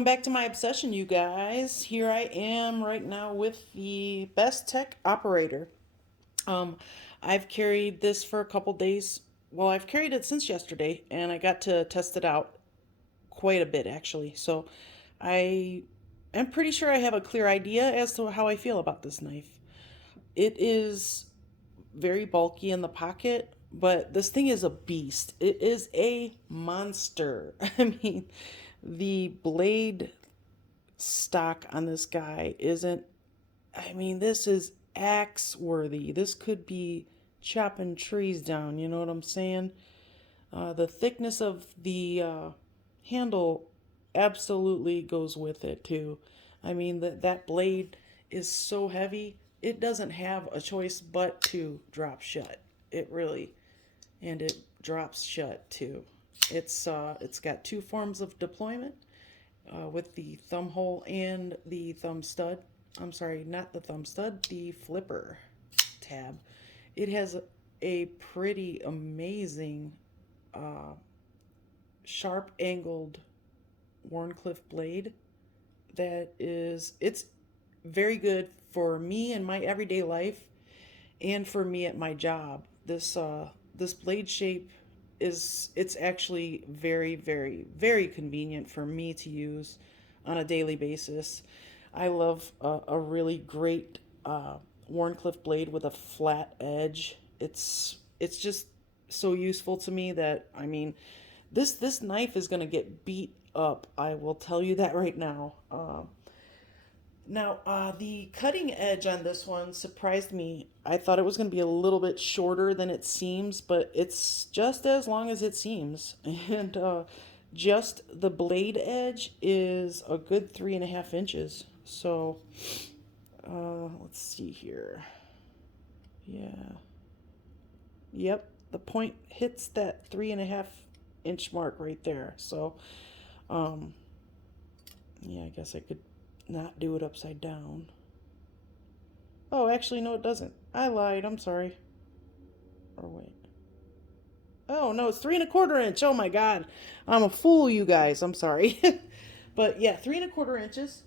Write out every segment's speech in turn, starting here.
Welcome back to my obsession, you guys. Here I am right now with the Bestech Operator. Um, I've carried this for a couple days. Well, I've carried it since yesterday, and I got to test it out quite a bit actually. So I am pretty sure I have a clear idea as to how I feel about this knife. It is very bulky in the pocket, but this thing is a beast. It is a monster. I mean, the blade stock on this guy isn't, I mean, this is axe worthy. This could be chopping trees down, you know what I'm saying? The thickness of the handle absolutely goes with it too. I mean, that blade is so heavy, it doesn't have a choice but to drop shut. It really, and it drops shut too. It's got two forms of deployment with the thumb hole and the thumb stud. I'm sorry, not the thumb stud, the flipper tab. It has a pretty amazing sharp angled Warncliffe blade it's very good for me in my everyday life and for me at my job. This blade shape it's actually very convenient for me to use on a daily basis. I love a really great Warncliffe blade with a flat edge. It's just so useful to me that I mean, this knife is gonna get beat up. I will tell you that right now. The cutting edge on this one surprised me. I thought it was going to be a little bit shorter than it seems, but it's just as long as it seems. And just the blade edge is a good 3.5 inches. So let's see here. Yeah. Yep. The point hits that 3.5 inch mark right there. So, um, yeah, I guess I could not do it upside down. Oh, actually, no, it doesn't. I lied. I'm sorry. Or wait. Oh, no, it's 3.25 inch. Oh my God. I'm a fool, you guys. I'm sorry. But yeah, 3.25 inches,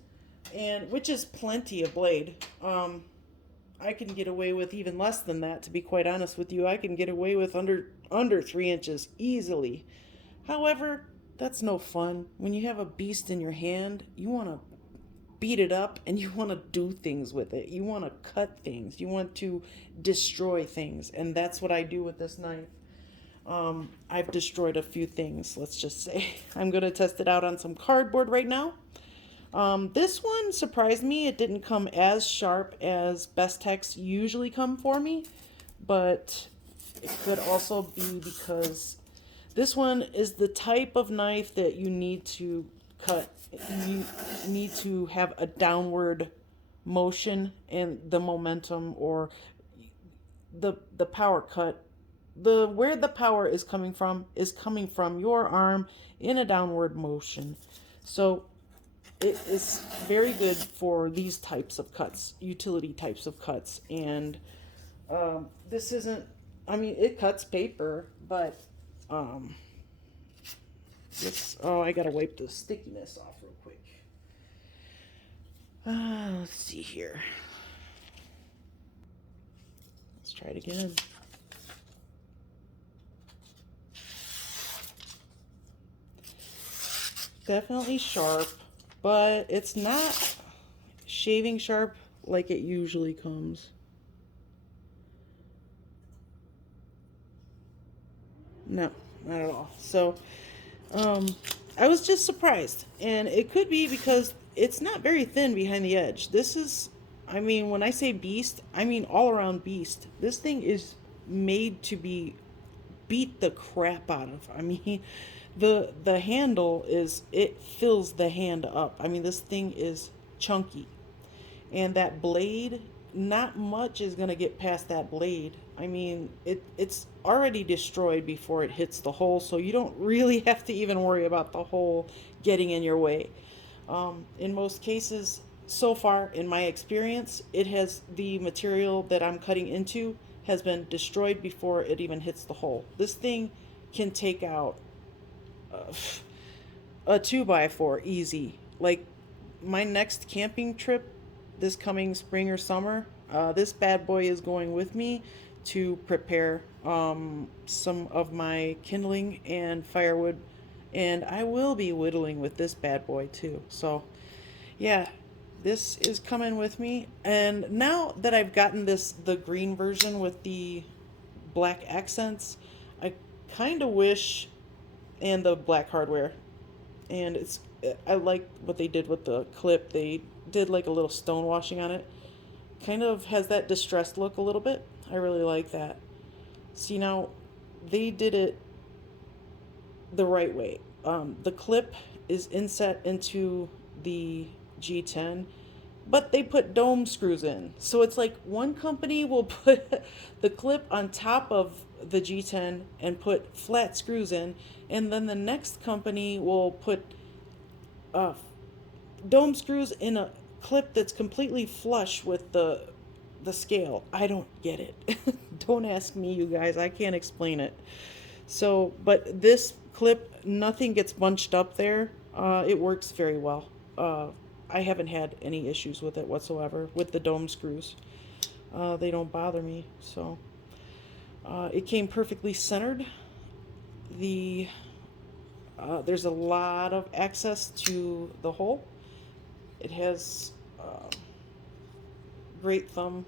and which is plenty of blade. I can get away with even less than that, to be quite honest with you. I can get away with under 3 inches easily. However, that's no fun. When you have a beast in your hand, you want to beat it up and you want to do things with it. You want to cut things. You want to destroy things. And that's what I do with this knife. I've destroyed a few things, let's just say. I'm going to test it out on some cardboard right now. This one surprised me. It didn't come as sharp as Bestechs usually come for me, but it could also be because this one is the type of knife that you need to cut. You need to have a downward motion and the momentum or the power cut. The where the power is coming from your arm in a downward motion. So it is very good for these types of cuts, utility types of cuts. And this isn't, I mean, it cuts paper, but oh, I gotta wipe the stickiness off real quick. Let's see here. Let's try it again. Definitely sharp, but it's not shaving sharp like it usually comes. No, not at all. So, I was just surprised. And it could be because it's not very thin behind the edge. This is, I mean, when I say beast, I mean all around beast. This thing is made to be beat the crap out of. I mean, the handle is, it fills the hand up. I mean, this thing is chunky. And that blade, not much is going to get past that blade. I mean, it's already destroyed before it hits the hole, so you don't really have to even worry about the hole getting in your way. In most cases, so far in my experience, it has, the material that I'm cutting into has been destroyed before it even hits the hole. This thing can take out a 2x4 easy. like my next camping trip this coming spring or summer, this bad boy is going with me to prepare some of my kindling and firewood, and I will be whittling with this bad boy too. So, yeah, this is coming with me. And now that I've gotten the green version with the black accents, I kind of wish, and the black hardware, and I like what they did with the clip. They did like a little stone washing on it. Kind of has that distressed look a little bit. I really like that. See, now they did it the right way. The clip is inset into the G10, but they put dome screws in. So it's like one company will put the clip on top of the G10 and put flat screws in, and then the next company will put uh, dome screws in a clip that's completely flush with the scale. I don't get it. Don't ask me, you guys. I can't explain it. So, but this clip, nothing gets bunched up there. It works very well. I haven't had any issues with it whatsoever with the dome screws. They don't bother me. So, it came perfectly centered. The There's a lot of access to the hole. It has great thumb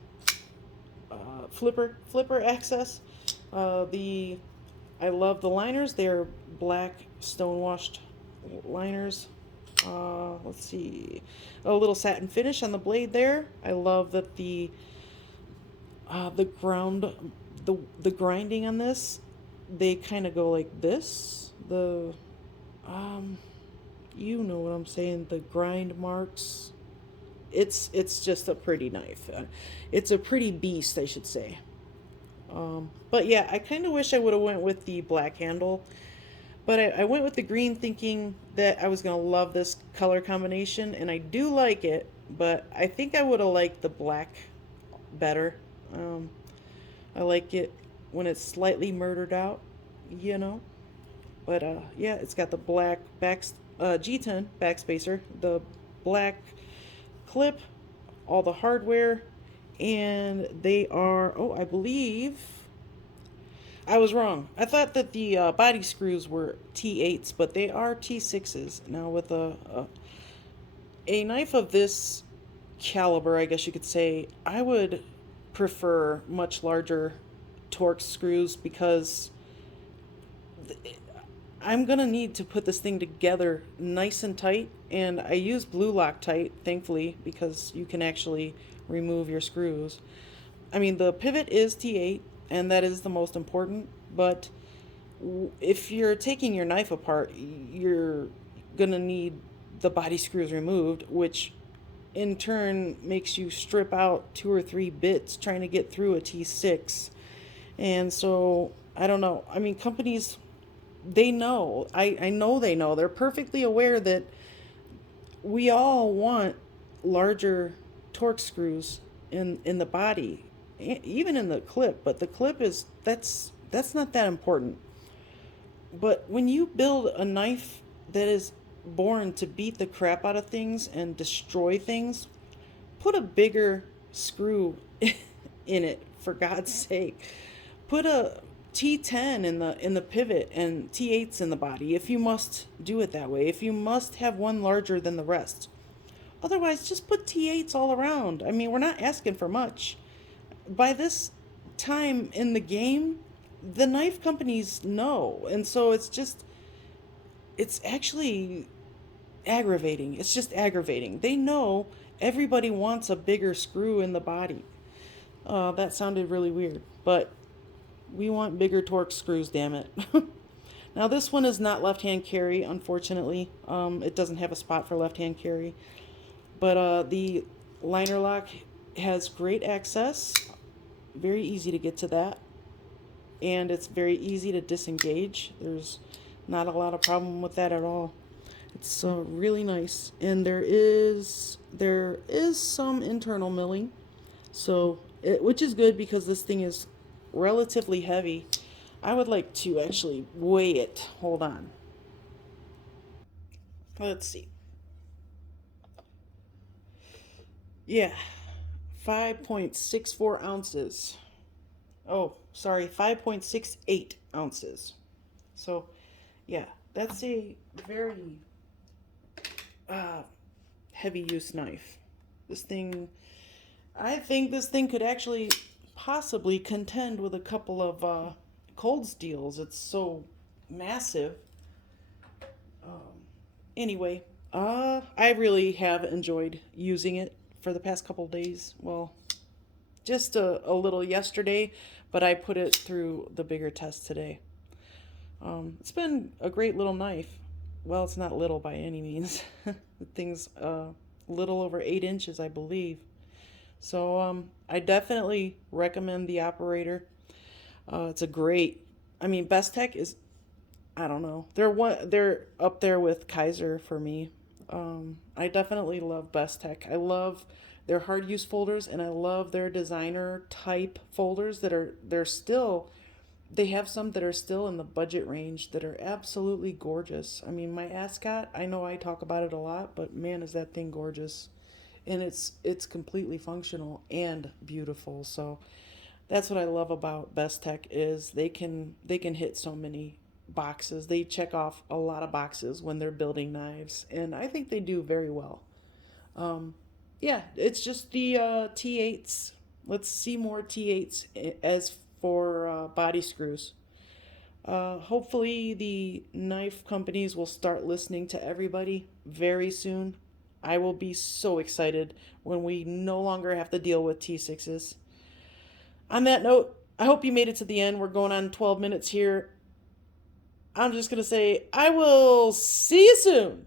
flipper access. The I love the liners. They're black stone washed liners. Let's see, a little satin finish on the blade there. I love that the ground the grinding on this, they kind of go like this. The um you know what I'm saying, the grind marks. It's just a pretty knife. It's a pretty beast, I should say. But yeah, I kind of wish I would have went with the black handle, but I went with the green thinking that I was gonna love this color combination, and I do like it. But I think I would have liked the black better. Um, I like it when it's slightly murdered out, you know. But yeah, it's got the black G10 backspacer, the black clip, all the hardware, and they are, oh, I believe I was wrong. I thought that the body screws were T8s, but they are T6s. Now, with a knife of this caliber, I guess you could say, I would prefer much larger Torx screws because I'm gonna need to put this thing together nice and tight, and I use blue Loctite, thankfully, because you can actually remove your screws. I mean, the pivot is T8, and that is the most important, but if you're taking your knife apart, you're gonna need the body screws removed, which in turn makes you strip out 2 or 3 bits trying to get through a T6. And so, I don't know. I mean, companies, they know. I know they know. They're perfectly aware that we all want larger Torx screws in the body, even in the clip. But the clip is that's not that important. But when you build a knife that is born to beat the crap out of things and destroy things, put a bigger screw in it, for God's sake. Put a T10 in the pivot and T8s in the body if you must do it that way. If you must have one larger than the rest. Otherwise, just put T8s all around. I mean, we're not asking for much. By this time in the game, the knife companies know. And so it's actually aggravating. It's just aggravating. They know everybody wants a bigger screw in the body. That sounded really weird, but we want bigger Torx screws, damn it. Now, this one is not left hand carry, unfortunately. It doesn't have a spot for left hand carry. But the liner lock has great access, very easy to get to that, and it's very easy to disengage. There's not a lot of problem with that at all. It's really nice, and there is some internal milling, so which is good because this thing is relatively heavy. I would like to actually weigh it. Hold on. Let's see. Yeah, 5.64 ounces. Oh, sorry, 5.68 ounces. So, yeah, that's a very uh, heavy use knife. This thing, I think this thing could actually possibly contend with a couple of cold steels. It's so massive. Anyway, I really have enjoyed using it for the past couple of days. Well, just a little yesterday, but I put it through the bigger test today. It's been a great little knife. Well, it's not little by any means. The thing's little over 8 inches, I believe. So I definitely recommend the operator. It's a great. I mean, Bestech is. I don't know. They're up there with Kaiser for me. I definitely love Bestech. I love their hard use folders, and I love their designer type folders that are they're still they have some that are still in the budget range that are absolutely gorgeous. I mean, my Ascot, I know I talk about it a lot, but man, is that thing gorgeous. And it's completely functional and beautiful. So that's what I love about Best Tech is they can hit so many boxes. They check off a lot of boxes when they're building knives, and I think they do very well. Yeah, it's just the T8s. Let's see more T8s as for body screws. Hopefully, the knife companies will start listening to everybody very soon. I will be so excited when we no longer have to deal with T6s. On that note, I hope you made it to the end. We're going on 12 minutes here. I'm just going to say, I will see you soon.